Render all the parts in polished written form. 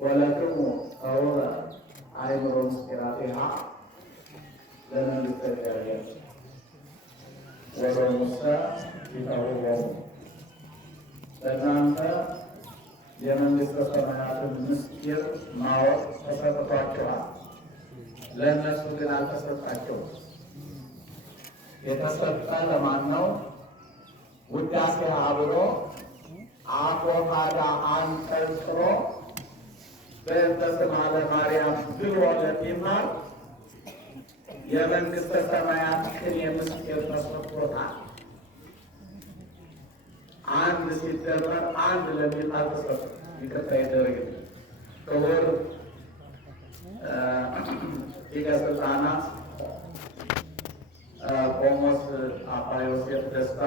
ወለክሙ ከውረ አእምሮ ምስጢራቲሃ ለመንግሥተ እግዚአብሔር ወበሙሰ ይተውዎሙ። ለእናንተ የመንግሥተ ሰማያትን ምስጢር ማወቅ ተሰጥቷችኋል፣ ለእነሱ ግን አልተሰጣቸውም። የተሰጠ ለማን ነው? ውዳሴሃ ብሎ አኮፋዳ አንጠልጥሎ በእንተ ስማ ለማርያም ብሎ ለሚማር የመንግሥተ ሰማያትን የምስጢር ተሰጥቶታል። አንድ ሲደመር አንድ ለሚል አልተሰጠም። ይቅርታ ይደረግልን። ክቡር ሊቀ ሥልጣናት ቆሞስ አባ ዮሴፍ ደስታ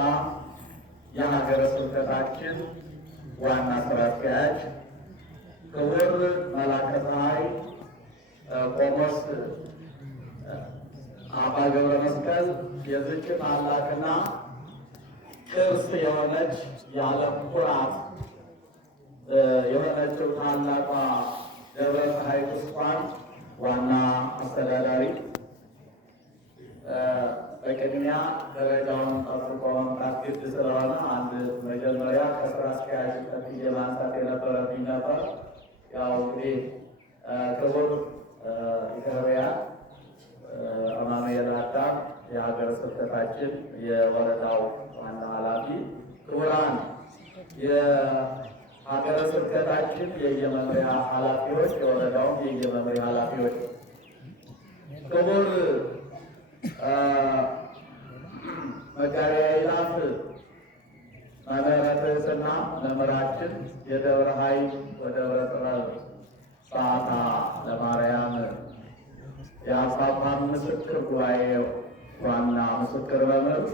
የሀገረ ስብከታችን ዋና ስራ አስኪያጅ፣ ክቡር መላከ ፀሐይ ቆሞስ አባ ገብረ መስቀል የዝች ታላቅና ቅርስ የሆነች የዓለም ኩራት የሆነችው ታላቋ ደብረ ፀሐይ ቁስቋም ዋና አስተዳዳሪ፣ በቅድሚያ ደረጃውን ጠብቆ መምጣት ግድ ስለሆነ አንድ መጀመሪያ ከስራ አስኪያጅ ከፍዬ ማንሳት የነበረብኝ ነበር። ያው እንግዲህ ክቡር ኢትዮጵያ አማኑኤል አዳም የሀገረ ስብከታችን የወረዳው ዋና ኃላፊ፣ ክቡራን የሀገረ ስብከታችን የየመምሪያ ኃላፊዎች፣ የወረዳውም የየመምሪያ ኃላፊዎች፣ ክቡር መጋቤ አእላፍ መምህረ ትሕትና መምህራችን የደብረ ኃይል ወደብረ ጥበብ ሰዓታ ለማርያም የአቋቋም ምስክር ጉባኤ ዋና ምስክር መምህር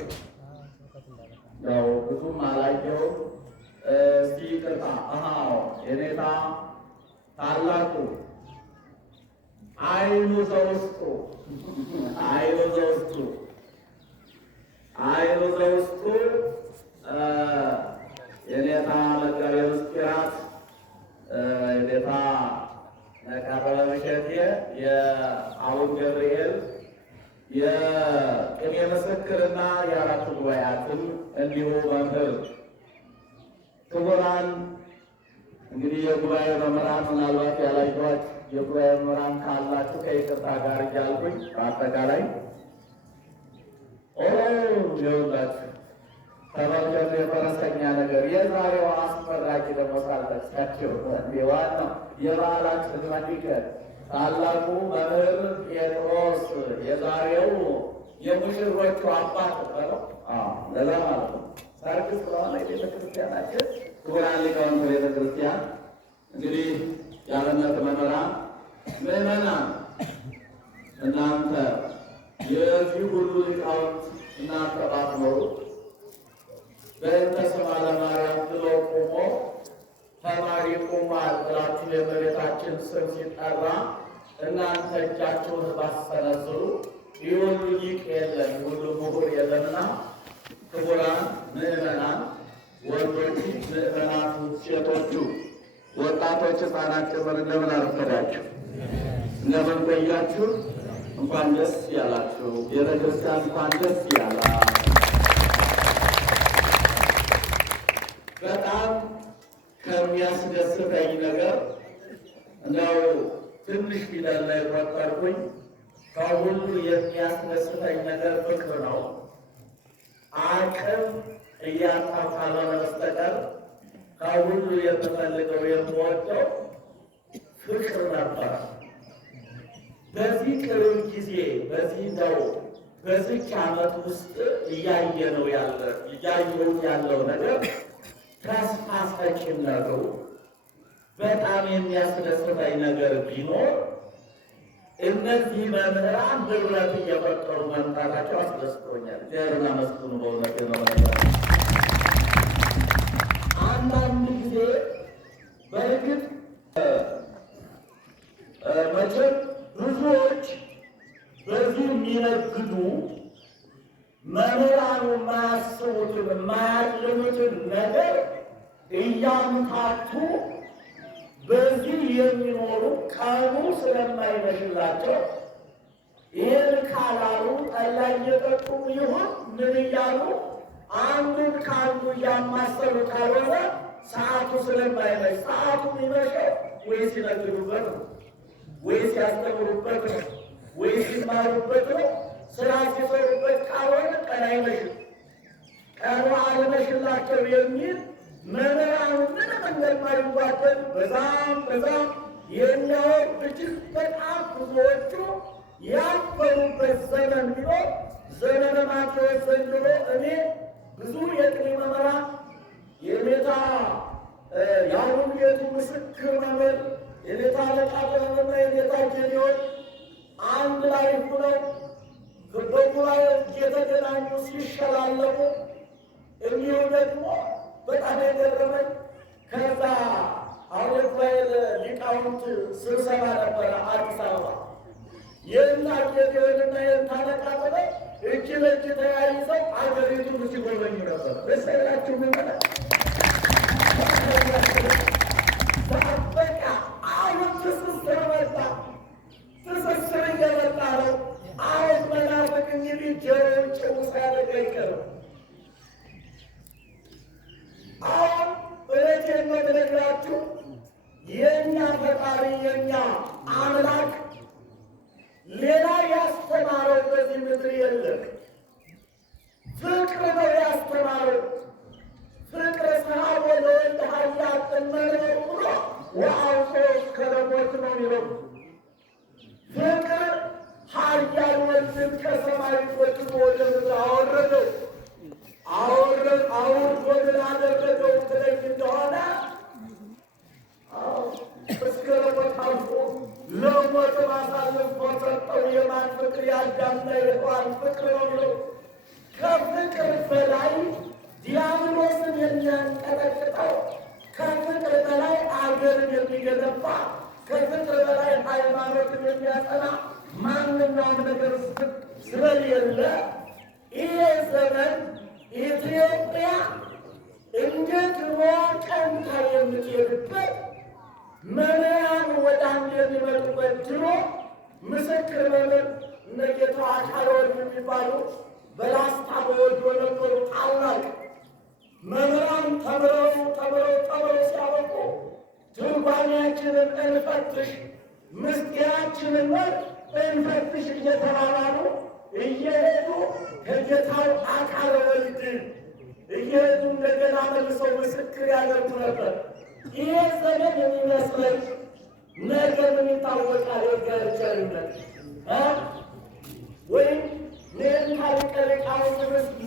ነው። ብዙም አላየው እስቲ ቅርታ የኔታ ታላቁ አይኑ ዘውስጡ የኔታ መጋቤ ምስጢራት የኔታ ነቃበለ እሸቴ የአቡነ ገብርኤል የቅኔ ምስክርና የአራቱ ጉባኤያትም እንዲሁ መምህር፣ ክቡራን እንግዲህ የጉባኤ መምህራን ምናልባት ያላየኋችሁ የጉባኤ መምህራን ካላችሁ ከይቅርታ ጋር እያልኩኝ በአጠቃላይ ይኸውላችሁ ተመልከቱ። የፈረሰኛ ነገር የዛሬው አስፈላጊ ደግሞ ሳልጠቅሳቸው ዋናው የበዓላችን መዲቀር ታላቁ መምህር ጴጥሮስ የዛሬው የሙሽሮቹ አባት ነው። ለዛ ማለት ነው። ሰርግ ስለሆነ የቤተክርስቲያናችን ክቡራን ሊቃውንተ ቤተክርስቲያን እንግዲህ የአብነት መምህራን ምዕመናን እናንተ የዚህ ሁሉ ሊቃውንት እናንተ ባትኖሩ በእንተ ስማ ለማርያም ብሎ ቆሞ ተማሪ ቆሟል ብላችሁ የእመቤታችን ስም ሲጠራ እናንተ እጃችሁን ባሰነዝሩ ይህ ሁሉ ሊቅ የለም፣ ሁሉ ምሁር የለምና ክቡራን ምዕመናን፣ ወንዶች ምዕመናቱ፣ ሴቶቹ፣ ወጣቶች፣ ሕፃናት ጭምር እንደምን አረፈዳችሁ? እንደምን ቆያችሁ? እንኳን ደስ ያላችሁ። ቤተክርስቲያን እንኳን ደስ ያላ። በጣም ከሚያስደስተኝ ነገር እንደው ትንሽ ፊደል ላይ ቆጠርኩኝ። ከሁሉ የሚያስደስተኝ ነገር ፍቅር ነው። አቅም እያጣሁ ካልሆነ በስተቀር ከሁሉ የምፈልገው የምወደው ፍቅር ነበር። በዚህ ቅርብ ጊዜ በዚች ዓመት ውስጥ እያየሁት ያለው ነገር ተስፋ ሰጪነቱ በጣም የሚያስደስተኝ ነገር ቢኖር እነዚህ መምህራን ህብረት እየፈጠሩ መምጣታቸው አስደስቶኛል። እግዚአብሔርን አመስግኑ። በእውነት ነው። አንዳንድ ጊዜ በእርግጥ መቼም ብዙዎች በዚህ የሚነግዱ መምህራኑ የማያስቡትን የማያልሙትን ነገር እያምታቱ በዚህ የሚኖሩ ቀኑ ስለማይመሽላቸው ይህን ካላሉ ጠላ እየጠጡ ይሆን ምን እያሉ አንዱን ከአንዱ እያማሰሉ ካልሆነ ሰዓቱ ስለማይመሽ፣ ሰዓቱ የሚመሸው ወይ ሲነግዱበት ነው፣ ወይ ሲያስተምሩበት ነው፣ ወይ ሲማሩበት ነው። ስራ ሲሰሩበት ካልሆነ ቀን አይመሽም። ቀኑ አልመሽላቸው የሚል መምህራኑ ምንም እንደማይጓደል በዛም የሚያወሩ እጅግ በጣም ብዙዎቹ ያፈሩበት ዘመን ቢኖር ዘመነ ማቴዎስ ዘንድሮ እኔ ብዙ የቅኔ መምህራን የኔታ የአሁኑ ቤቱ ምስክር መምህር የኔታ አለቃ ጥበብና የኔታ ጌዲዮን አንድ ላይ ሁነው በጉባኤ እየተገናኙ ሲሸላለሙ እንዲሁ ደግሞ በጣም የገረመኝ ከዛ አሁን ጉባኤ ሊቃውንት ስብሰባ ነበረ አዲስ አበባ። የእና ጌዲዮንና የኔታ አለቃ ጥበብ እጅ ለእጅ ተያይዘው አገሪቱን ሲጎበኙ ነበር። ደስ አይላችሁ? ምንመለ በቃ አሁን ትስስር መጣ። ትስስር እየመጣ ነው። አሁን መናፍቅ እንግዲህ ጆሮውን ጭው ሳያደርግ አይቀርም። አሁን እውነቴን ነው የምነግራችሁ፣ የእኛ ፈጣሪ የእኛ አምላክ ሌላ ያስተማረው በዚህ ምድር የለም። ፍቅር ነው ያስተማረው። ፍቅር ሰሐቦ ለወልደ ኃያል እመርምር ብሎ ወአውጾ እስከ ለሞት ነው የሚለው። ፍቅር ኃያል ወልድን ከሰማይ ጎትቶ ወደ ምድር አወረደው። አውርዶ ምን አደረገው ትለኝ እንደሆነ እስከ ለሞት አልፎ ለሞት አሳልፎ ሰጠው። የማን ፍቅር? የአዳምና የሔዋን ፍቅር ነው የሚለው። ከፍቅር በላይ ዲያብሎስን የሚያንቀጠቅጠው፣ ከፍቅር በላይ አገርን የሚገነባ፣ ከፍቅር በላይ ሃይማኖትን የሚያጸና ማንኛውም ነገር ስለሌለ ይሄ ዘመን ኢትዮጵያ እንደ ድሮ ቀንታ የምትሄድበት መምህራን ወደ አንድ የሚመጡበት ድሮ ምስክር መምህር እነ ጌታው አካለ ወልድ የሚባሉ በላስታ በወልድ ነበሩ። ታላቅ መምህራን ተምረው ሲያበቁ ትርጓሜያችንን እንፈትሽ፣ ምስጢራችንን እንፈትሽ እየተባባሉ እየሄዱ ከጌታው አካለ ወልድ እየሄዱ እንደገና መልሰው ምስክር ያደርጉ ነበር። ይሄ ዘመን የሚመስለኝ ነገ ምን ይታወቃል? የገርቸርነት ወይም ሜንታ ሊቀሊቃውንት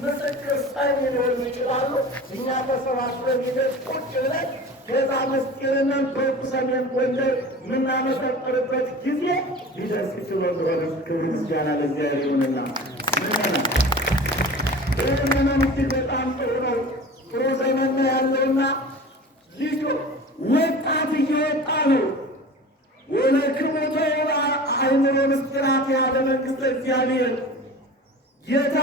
ምስክር ሰሚ ሊሆኑ ይችላሉ። እኛ ተሰባስበን ሂደት ቁጭ ብለን ከዛ ምስጢርነን በሰሜን ጎንደር የምናመሰጥርበት ጊዜ ሊደርስ ይችሎ ሆነ። ክብር ምስጋና ለእግዚአብሔር ይሁንና ይህ ዘመን እጅግ በጣም ጥሩ ነው። ጥሩ ዘመን ነው ያለውና ልጁ ወጣት እየወጣ ነው። ወለክሙ አእምሮ ምስጢራት ያለ መንግሥተ እግዚአብሔር ጌታ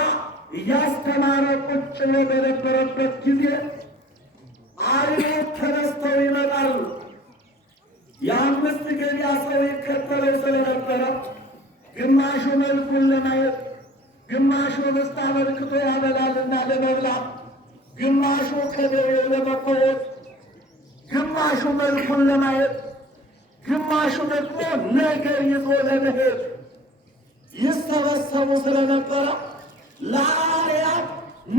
እያስተማረ ቁጭ ብሎ በነበረበት ጊዜ አይሁድ ተነስተው ይመጣሉ። የአምስት ገበያ ሰው ይከተለው ስለነበረ ግማሹ መልኩን ለማየት፣ ግማሹ ርስት አበርክቶ ያበላልና ለመብላት፣ ግማሹ ከደዌው ለመፈወስ፣ ግማሹ መልኩን ለማየት፣ ግማሹ ደግሞ ነገር ይዞ ለመሄድ ይሰበሰቡ ስለነበረ ለሐዋርያት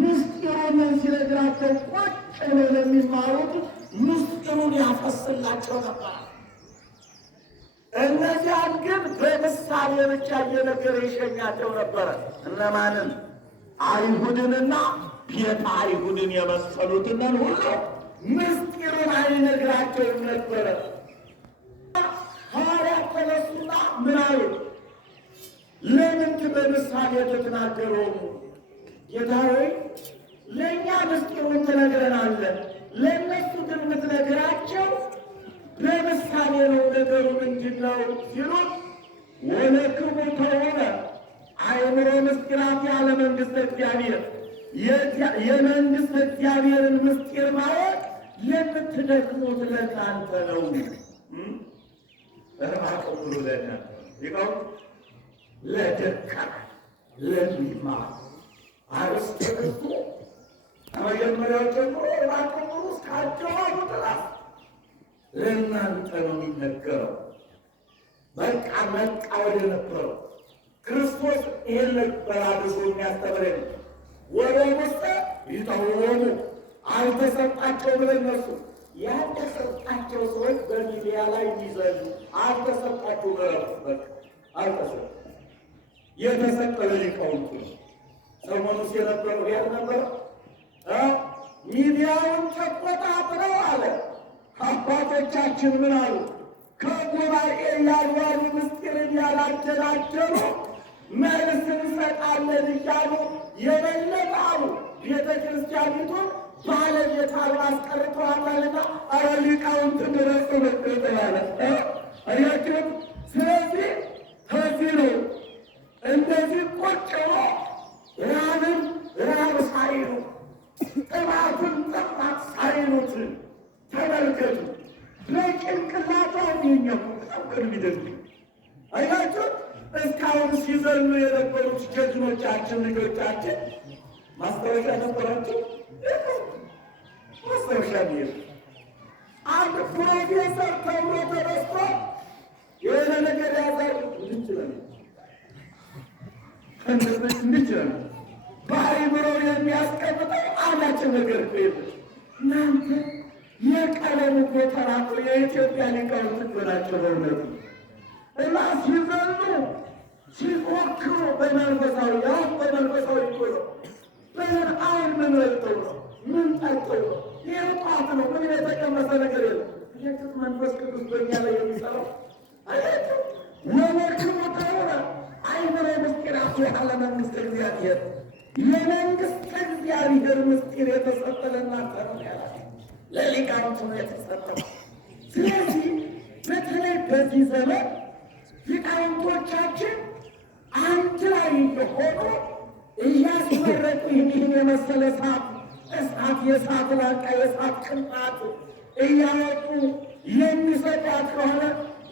ምስጢሩን ሲነግራቸው ቁጭ ብለው ለሚማሩት ምስጢሩን ያፈስላቸው ነበር። እነዚያን ግን በምሳሌ ብቻ እየነገረ ይሸኛቸው ነበረ። እነማንን? አይሁድንና ቤተ አይሁድን የመሰሉትን ሁሉ ምስጢሩን አይነግራቸውም ነበረ። ሐዋርያት ተነሱና ምን አሉ? ለምን በምሳሌ ተናገረው? ጌታ ሆይ ለእኛ ምስጢሩን ትነግረናለህ፣ ለእነሱ ግን የምትነግራቸው በምሳሌ ነው። ነገሩ ምንድን ነው ሲሉት ወለክሙ ከሆነ አእምሮ ምስጢራት ያለ መንግሥተ እግዚአብሔር የመንግሥተ እግዚአብሔርን ምስጢር ማወቅ የምትደክሙት ለእናንተ ነው። አቀብሎ ለእናንተ ሊቃውንት ለደካማ ለሚማር አርስተ እሱ ከመጀመሪያው ጀምሮ አቀብሎ እስከ አጀማመሩ ድረስ ለእናንተ ነው የሚነገረው። በቃ መጣ ወደ ነበረው ክርስቶስ ይህን ነበር አድርጎ የሚያስተምረን። ወበውስተ ይጠወሙ አልተሰጣቸው ብለን እነሱ ያልተሰጣቸው ሰዎች በሚዲያ ላይ ይዘሉ አልተሰጣቸው ብለን በቃ አልተሰጣ የተሰቀለ ሊቃውንቱ ሰሞኑን የነበረው ያልነበረ ሚዲያውን ተቆጣጥረው አለ አባቶቻችን ምን አሉ? ከጉባኤ ያሉ ምስጢርን ያላደራደሩ መልስ እንሰጣለን እያሉ የበለጠ አሉ ቤተ ክርስቲያኒቱን ባለቤት አልባ አስቀርተዋታልና አረ ሊቃውንት ድረስ መቅረጥላለ አያችሁም። ስለዚህ ከዚህ ነው እንደዚህ ቁጭ ብሎ ራብን ራብ ሳይሉ ጥማትን ጥማት ሳይሉት ተመልከቱ። በጭንቅላቷ የሚኘሙ ነበር የሚደግ አያችሁ። እስካሁን ሲዘሉ የነበሩት ጀግኖቻችን ልጆቻችን ማስታወሻ ነበራቸው። ማስታወሻ ሚሄዱ አንድ ፕሮፌሰር ተብሎ ተነስቶ የሆነ ነገር ያዛሉ እንችላለን እንችላለን በአይምሮ የሚያስቀምጠው አላቸው ነገር ከየለ እናንተ የቀለም ጎተራ የኢትዮጵያ ሊቃውንት ናቸው በእውነቱ እና ሲዘሉ ሲፎክሩ በመንፈሳዊ ያሁን በመንፈሳዊ ይቆዩ አሁን ምን በልተው ነው? ምን ጠጥተው ነው? ይህ ጧት ነው። ምን የተቀመሰ ነገር የለም። የቅዱስ መንፈስ ቅዱስ በእኛ ላይ የሚሰራው አያቸው ወወክሙ ተውረ አይምረ ምስጢራቱ ያለ መንግስት እግዚአብሔር የመንግስት እግዚአብሔር ምስጢር የተሰጠ ለእናንተ ነው ያላቸው ለሊቃውንቱ ነው የተሰጠው። ስለዚህ በተለይ በዚህ ዘመን ሊቃውንቶቻችን አንድ ላይ የሆኑ እያስመረቁ ይህን የመሰለ እሳት የእሳት ላንቃ የእሳት ቅንጣት እያወጡ የሚሰጧት ከሆነ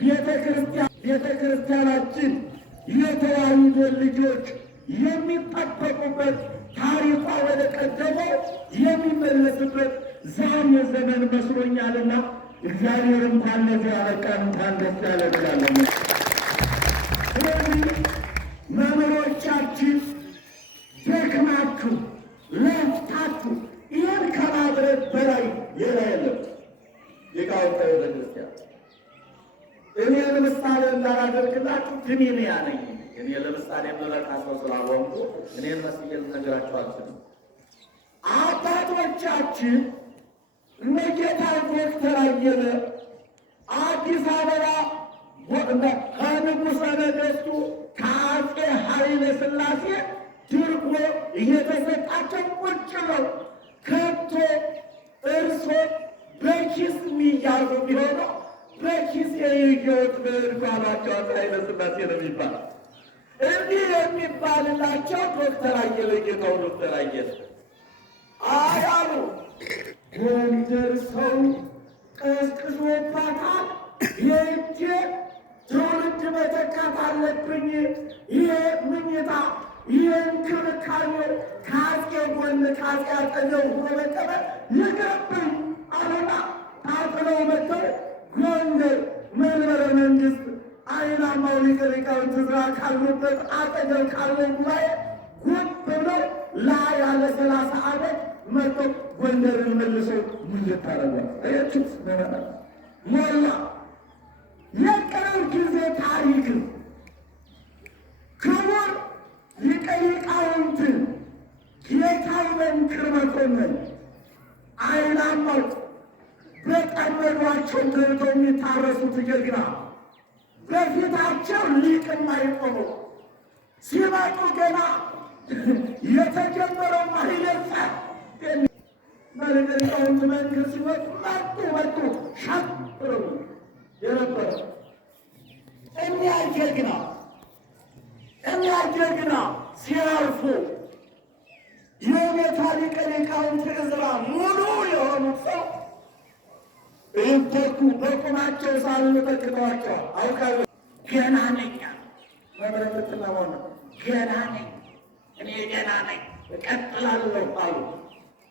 ቤተ ክርስቲያናችን የተዋሕዶ ልጆች የሚጠበቁበት ታሪኳ ወደ ቀደመው የሚመለስበት ዛሬ ዘመን መስሎኛልና እግዚአብሔርም ታነዚህ ያበቃን ታንደስ ያለ ብላለነ። ስለዚህ መምህሮቻችን ደክማችሁ ለፍታችሁ ይህን ከማድረግ በላይ ሌላ የለም። ሊቃውንተ ቤተ ክርስቲያን እኔ ለምሳሌ እንዳላደርግላችሁ ትሚንያ ነኝ። እኔ ለምሳሌ የምበቃ ሰው ስላልሆንኩ እኔን መስዬ ልነግራችሁ አልችልም። አባቶቻችን እነ ጌታ ዶክተር አየለ አዲስ አበባ ከንጉሠ ነገሥቱ ከአፄ ኃይለ ሥላሴ ድርጎ እየተሰጣቸው ቁጭ ነው። ከቶ እርሶ በኪስ የሚያዙ ቢሆኑ በኪስ የይገወት በእርጓላቸው አፄ ኃይለ ሥላሴ ነው የሚባል እንዲህ የሚባልላቸው ዶክተር አየለ ጌታው ዶክተር አየለ አያሉ ጎንደር ሰው ቀስቅሶባታል። የእጄ ትውልድ መተካት አለብኝ። ይሄ ምኝታ ይህ እንክብካቤው ከአፄ ጎን ከአፄ አጠገብ ሆኖ መቀበል ይገብኝ አሉና ታጥለው መጥተው ጎንደር መንበረ መንግስት አይናማው ሊቀ ሊቃውንት ዕዝራ ካሉበት አጠገብ ካለው ጉባኤ ጉድ ብለው ያለ 30 ዓመት መጥተው ጎንደርን መልሰው ምን ልታረጓል? አያችሁት? ሞላ የቅርብ ጊዜ ታሪክ ክቡር ሊቀ ሊቃውንት ጌታዬ መንክር መኮንን አይናማው በጠመዷቸው ገብተው የሚታረሱት ጀግና በፊታቸው ሊቅም አይቆሙ ሲመጡ ገና የተጀመረው ማይለጻ በሊቀ ሊቃውንት መንክር ሲወጡ መጡ ሻብረው የነበረ እኒያ ጀግና ሲያልፉ የሁኔታ ሊቀ ሊቃውንት ዕዝራ ሙሉ የሆኑት ሰው ይህ ተንተኩ፣ በቁማቸው ሳሉ ተክተዋቸዋል። አውቃለሁ ገና ነኝ መድረክትና ሆነ ገና ነኝ እኔ ገና ነኝ እቀጥላለሁ አሉ።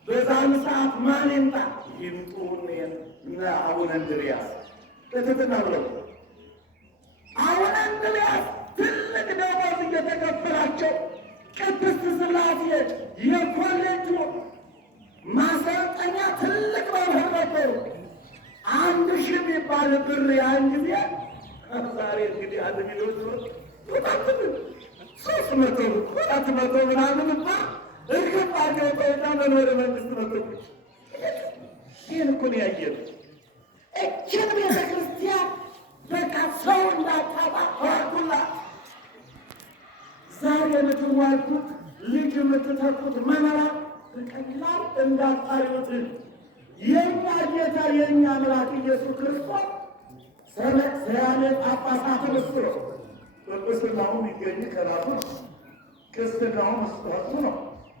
በዛን ሰዓት ማን ይምጣ? ይምጡ እነ አቡነ እንድርያስ ትሕትና ብለው አቡነ እንድርያስ ትልቅ ደሞዝ እየተከፈላቸው ቅድስት ሥላሴ የኮሌጁ ማሰልጠኛ ትልቅ መምህር ነበሩ። 1000 የሚባል ብር ያን ጊዜ ዛሬ እንግዲህ 1 ሚሊዮን ብር 300 400 ምናምን ባ እርግጥ አገውጠውና ወደ መንግስት መጥቶች ይህን እኮ ነው ያየነው። እችን ቤተ ክርስቲያን በቃ ሰው እንዳታጣ ዋልኩላት። ዛሬ የምትዋልኩት ልጅ የምትተኩት መምህራን በቀላል እንዳታዩት። የእኛ ጌታ የእኛ አምላክ ኢየሱስ ክርስቶስ ሰያሜ ጳጳሳት እሱ ነው። ጵጵስናውም ይገኝ ከራሱ ነው። ቅስናውም እሱ ነው።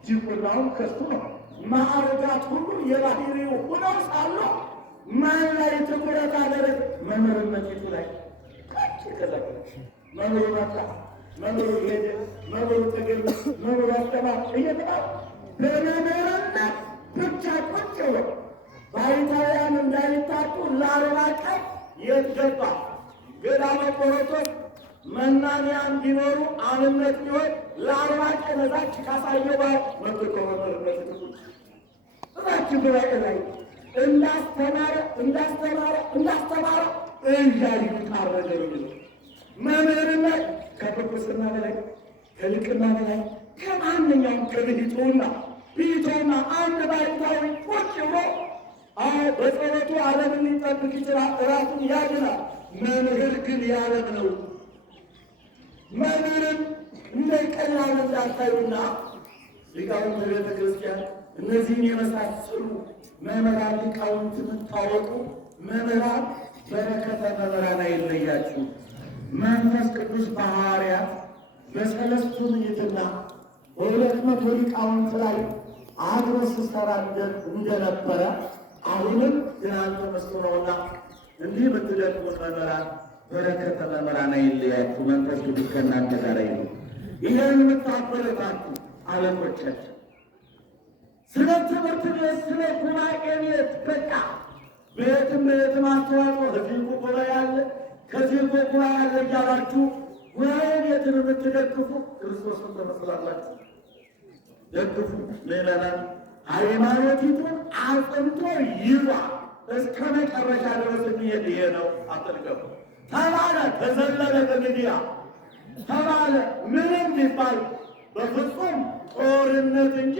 ዲቁናውም ከሱ ነው። ማዕረጋት ሁሉ የባህሪው ሆነው ሳሉ ማን ላይ ትኩረት አደረግ? መምህርነቱ ላይ ቀጭ ከለች። መምህሩ መጣ፣ መምህሩ ሄደ፣ መምህሩ ተገኘ፣ መምህሩ አስተማር እየተባለ በመምህርነት ብቻ ቁጭ ብሎ ባይታውያን እንዳይታጡ ለ40 ቀን የት ገባ? ገዳመ ቆሮንቶስ መናንያን ቢኖሩ አብነት ቢሆን ለ40 ቀን እዛች ካሳየው ጋር መጥቶ መምህርነት እዛች ጉባኤ ላይ እንዳስተማረ እያዩ ቃረገ ነው። መምህርነት ከጵጵስና በላይ ከሊቅና በላይ ከማንኛውም ከብሂቶና ብሂቶና አንድ ባይታዊ ቁጭ ብሎ በጸሎቱ ዓለምን ሊጠብቅ ይችላል፣ እራሱን ያድናል። መምህር ግን የዓለም ነው። መምህርን እንደ ቀላል እንዳታዩና ሊቃውንት ቤተ ክርስቲያን እነዚህን የመሳሰሉ መምህራን ሊቃውንት የምታወቁ መምህራን በረከተ መምህራን አይለያችሁ። መንፈስ ቅዱስ በሐዋርያት በሰለስቱ ምዕትና በ200 ሊቃውንት ላይ አድሮ ሲሰራ እንደነበረ አሁንም እናንተ መስሎና እንዲህ የምትደክሙት መምህራን በረከተ መምህራን አይለያችሁ። መንፈስ ቅዱስ ከእናንተ ጋር ይሁን። ይህን የምታበረታቱ አለቆቻችን ስለ ትምህርት ቤት ስለ ጉባኤ ቤት በቃ ቤትም አስተዋጽኦ ከዚህ ጉባኤ አለ ከዚህ ጉባኤ አለ እያላችሁ ጉባኤ ቤትን የምትደግፉ ክርስቶስን ተመስላላችሁ። ደግፉ። ምዕመናን ሃይማኖቲቱን አጽንቶ ይዟ እስከ መጨረሻ ድረስ የሚሄድ ይሄ ነው። አትልቀቁ ተባለ፣ ተዘለለ፣ በሚዲያ ተባለ። ምንም ቢባል በፍጹም ጦርነት እንጂ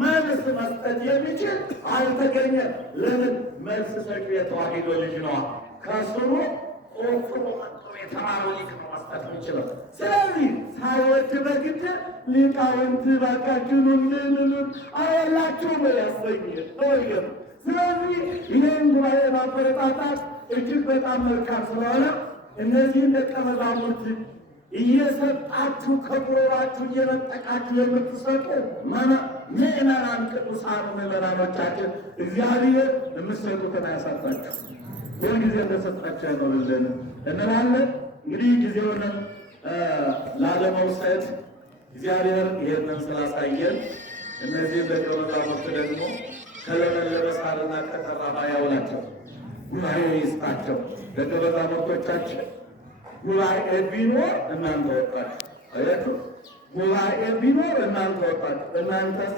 መልስ መስጠት የሚችል አልተገኘም። ለምን? መልስ ሰጪ የተዋሕዶ ልጅ ነዋ። ከስሩ ቆፍሮ መጥቶ የተማረ ሊቅ ነው መስጠት የሚችለው። ስለዚህ ሳይወድ በግድ ሊቃውንት ባካችሁን አያላችሁ ነው ያሰኝ ተወገኑ። ስለዚህ ይህን ጉባኤ ማበረታታት እጅግ በጣም መልካም ስለሆነ እነዚህን ደቀ መዛሙርት እየሰጣችሁ ከጉሮሯችሁ እየነጠቃችሁ የምትሰጡ ምዕመናን ቅዱሳን ምዕመናኖቻችን እግዚአብሔር የምትሰጡትን አያሳጣችሁ፣ ሁልጊዜ እንደሰጣችሁ ያኖርልን እንላለን። እንግዲህ ጊዜውንም ላለመውሰድ እግዚአብሔር ይህንን ስላሳየን እነዚህ ደቀ መዛሙርት ደግሞ ከለመለመ ሳርና ከጠራ ያውላቸው፣ ጉባኤ ይስጣቸው። ደቀ መዛሙርቶቻችን ጉባኤ ቢኖር እናንተ ወጣችሁ፣ አያችሁ፣ ጉባኤ ቢኖር እናንተ ወጣችሁ። እናንተስ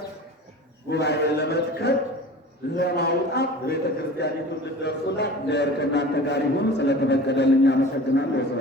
ጉባኤ ለመትከል ለማውጣት ቤተ ክርስቲያኒቱን ልትደርሱላት እግዚአብሔር ከእናንተ ጋር ይሁን። ስለተፈቀደልኝ አመሰግናለሁ። የስራ